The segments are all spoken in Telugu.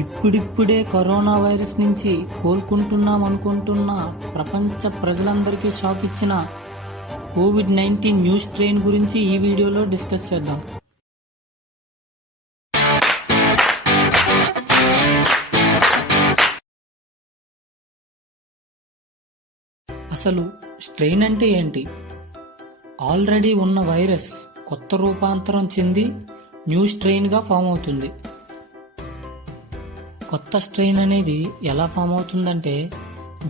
ఇప్పుడిప్పుడే కరోనా వైరస్ నుంచి కోలుకుంటున్నాం అనుకుంటున్న ప్రపంచ ప్రజలందరికీ షాక్ ఇచ్చిన కోవిడ్-19 న్యూ స్ట్రెయిన్ గురించి ఈ వీడియోలో డిస్కస్ చేద్దాం. అసలు స్ట్రెయిన్ అంటే ఏంటి? ఆల్రెడీ ఉన్న వైరస్ కొత్త రూపాంతరం చెంది న్యూ స్ట్రెయిన్ గా ఫామ్ అవుతుంది. కొత్త స్ట్రెయిన్ అనేది ఎలా ఫామ్ అవుతుందంటే,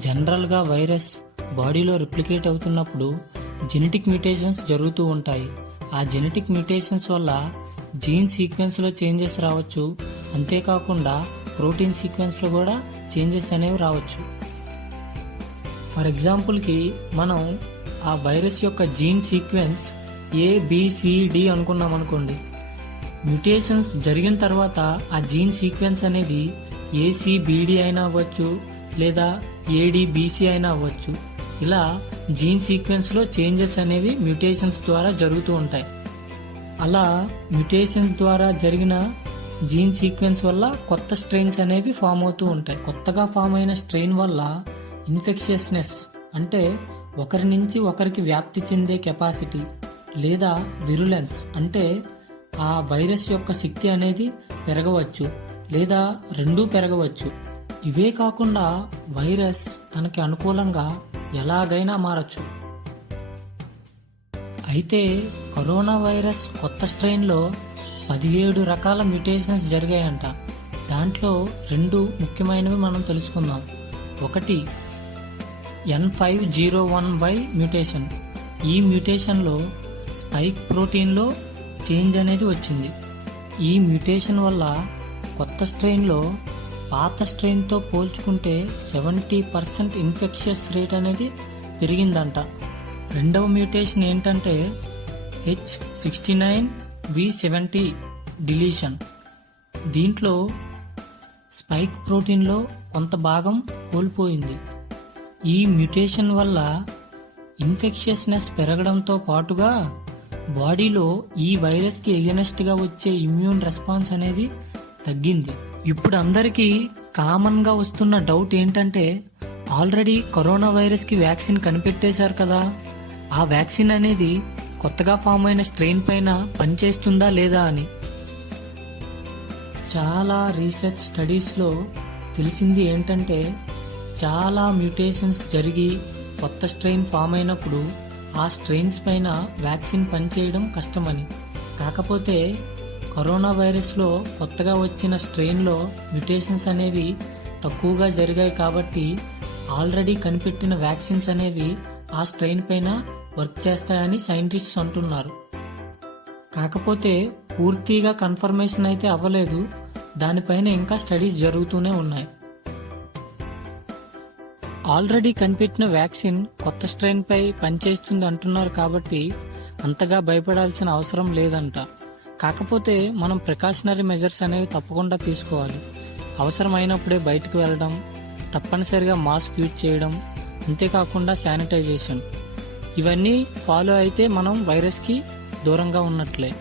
జనరల్గా వైరస్ బాడీలో రిప్లికేట్ అవుతున్నప్పుడు జెనెటిక్ మ్యూటేషన్స్ జరుగుతూ ఉంటాయి. ఆ జెనెటిక్ మ్యూటేషన్స్ వల్ల జీన్ సీక్వెన్స్లో చేంజెస్ రావచ్చు, అంతేకాకుండా ప్రోటీన్ సీక్వెన్స్లో కూడా చేంజెస్ అనేవి రావచ్చు. ఫర్ ఎగ్జాంపుల్కి మనం ఆ వైరస్ యొక్క జీన్ సీక్వెన్స్ ABCD అనుకున్నాం అనుకోండి. మ్యూటేషన్స్ జరిగిన తర్వాత ఆ జీన్ సీక్వెన్స్ అనేది ACBD అయినా అవ్వచ్చు, లేదా ADBC అయినా అవ్వచ్చు. ఇలా జీన్ సీక్వెన్స్ లో చేంజెస్ అనేవి మ్యూటేషన్స్ ద్వారా జరుగుతూ ఉంటాయి. అలా మ్యూటేషన్స్ ద్వారా జరిగిన జీన్ సీక్వెన్స్ వల్ల కొత్త స్ట్రెయిన్స్ అనేవి ఫామ్ అవుతూ ఉంటాయి. కొత్తగా ఫామ్ అయిన స్ట్రెయిన్ వల్ల ఇన్ఫెక్షియస్నెస్ అంటే ఒకరి నుంచి ఒకరికి వ్యాప్తి చెందే కెపాసిటీ, లేదా విరులెన్స్ అంటే ఆ వైరస్ యొక్క శక్తి అనేది పెరగవచ్చు, లేదా రెండూ పెరగవచ్చు. ఇవే కాకుండా వైరస్ తనకి అనుకూలంగా ఎలాగైనా మారచ్చు. అయితే కరోనా వైరస్ కొత్త స్ట్రెయిన్లో 17 రకాల మ్యూటేషన్స్ జరిగాయంట. దాంట్లో 2 ముఖ్యమైనవి మనం తెలుసుకుందాం. ఒకటి N501Y మ్యూటేషన్. ఈ మ్యూటేషన్లో స్పైక్ ప్రోటీన్లో చేంజ్ అనేది వచ్చింది. ఈ మ్యూటేషన్ వల్ల కొత్త స్ట్రెయిన్లో పాత స్ట్రెయిన్తో పోల్చుకుంటే 70% ఇన్ఫెక్షియస్ రేట్ అనేది పెరిగిందంట. రెండవ మ్యూటేషన్ ఏంటంటే H69V70 డిలీషన్. దీంట్లో స్పైక్ ప్రోటీన్లో కొంత భాగం కోల్పోయింది. ఈ మ్యూటేషన్ వల్ల ఇన్ఫెక్షియస్నెస్ పెరగడంతో పాటుగా బాడీలో ఈ వైరస్ కి ఎగెనెస్ట్ గా వచ్చే ఇమ్యూన్ రెస్పాన్స్ అనేది తగ్గింది. ఇప్పుడు అందరికీ కామన్ గా వస్తున్న డౌట్ ఏంటంటే, ఆల్రెడీ కరోనా వైరస్ కి వ్యాక్సిన్ కనిపెట్టేశారు కదా, ఆ వ్యాక్సిన్ అనేది కొత్తగా ఫామ్ అయిన స్ట్రెయిన్ పైన పనిచేస్తుందా లేదా అని. చాలా రీసెర్చ్ స్టడీస్ లో తెలిసింది ఏంటంటే, చాలా మ్యూటేషన్స్ జరిగి కొత్త స్ట్రెయిన్ ఫామ్ అయినప్పుడు ఆ స్ట్రెయిన్స్ పైన వ్యాక్సిన్ పనిచేయడం కష్టమని. కాకపోతే కరోనా వైరస్లో కొత్తగా వచ్చిన స్ట్రెయిన్లో మ్యూటేషన్స్ అనేవి తక్కువగా జరిగాయి కాబట్టి ఆల్రెడీ కనిపెట్టిన వ్యాక్సిన్స్ అనేవి ఆ స్ట్రెయిన్ పైన వర్క్ చేస్తాయని సైంటిస్ట్స్ అంటున్నారు. కాకపోతే పూర్తిగా కన్ఫర్మేషన్ అయితే అవ్వలేదు, దానిపైన ఇంకా స్టడీస్ జరుగుతూనే ఉన్నాయి. ఆల్రెడీ కనిపెట్టిన వ్యాక్సిన్ కొత్త స్ట్రెయిన్ పై పనిచేస్తుంది అంటున్నారు కాబట్టి అంతగా భయపడాల్సిన అవసరం లేదంట. కాకపోతే మనం ప్రికాషనరీ మెజర్స్ అనేవి తప్పకుండా తీసుకోవాలి. అవసరమైనప్పుడే బయటకు వెళ్ళడం, తప్పనిసరిగా మాస్క్ యూజ్ చేయడం, అంతేకాకుండా శానిటైజేషన్, ఇవన్నీ ఫాలో అయితే మనం వైరస్కి దూరంగా ఉన్నట్లే.